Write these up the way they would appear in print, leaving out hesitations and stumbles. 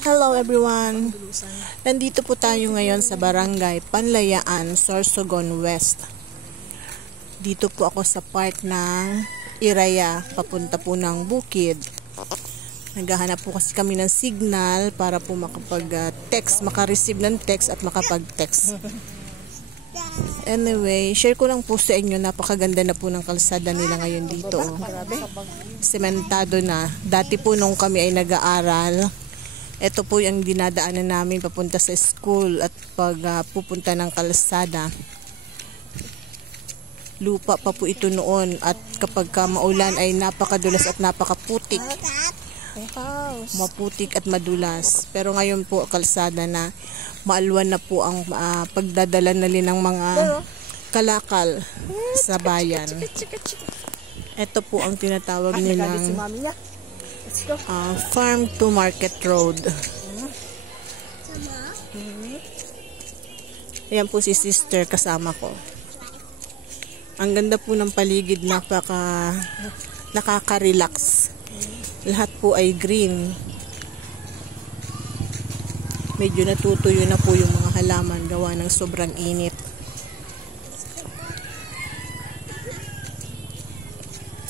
Hello everyone! Nandito po tayo ngayon sa Barangay Panlayaan, Sorsogon West. Dito po ako sa part ng Iraya, papunta po ng Bukid. Naghahanap po kasi kami ng signal para po makapag-text, makareceive ng text at makapag-text. Anyway, share ko lang po sa inyo, napakaganda na po ng kalsada nila ngayon dito. Sementado na. Dati po nung kami ay nag-aaral, ito po yung dinadaanan namin papunta sa school at pag pupunta ng kalsada. Lupa pa po ito noon at kapag maulan ay napakadulas at napakaputik. Maputik at madulas. Pero ngayon po kalsada na, maalwan na po ang pagdadala nali ng mga kalakal sa bayan. Ito po ang tinatawag nilang farm to market road. Ayan po si sister kasama ko. Ang ganda po ng paligid, nakaka-relax. Lahat po ay green. Medyo natutuyo na po yung mga halaman gawa ng sobrang init.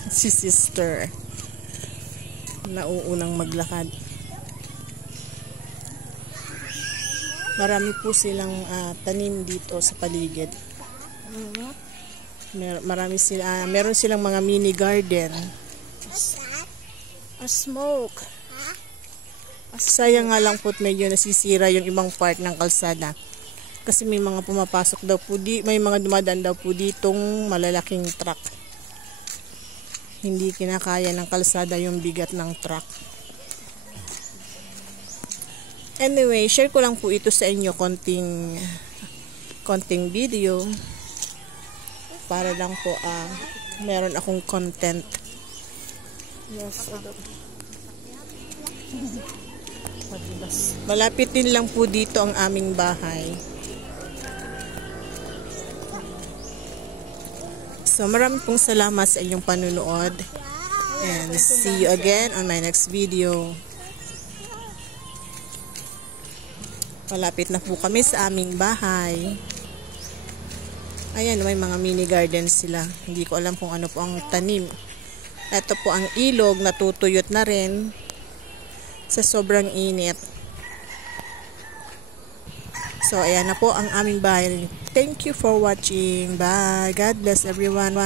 Si sister nauunang maglakad. Marami po silang tanim dito sa paligid. Meron silang mga mini garden. A smoke. Sayang nga lang po medyo nasisira yung ibang part ng kalsada. Kasi may mga pumapasok daw po may mga dumadaan daw po ditong malalaking truck. Hindi kinakaya ng kalsada yung bigat ng truck. Anyway, share ko lang po ito sa inyo, konting video para lang po meron akong content. Malapit din lang po dito ang aming bahay. So maraming pong salamat sa inyong panunood and see you again on my next video. Malapit na po kami sa aming bahay. Ayan, may mga mini garden sila. Hindi ko alam kung ano po ang tanim. Ito po ang ilog, natutuyot na rin sa sobrang init. So ayan na po ang aming bahay. Thank you for watching. Bye. God bless everyone.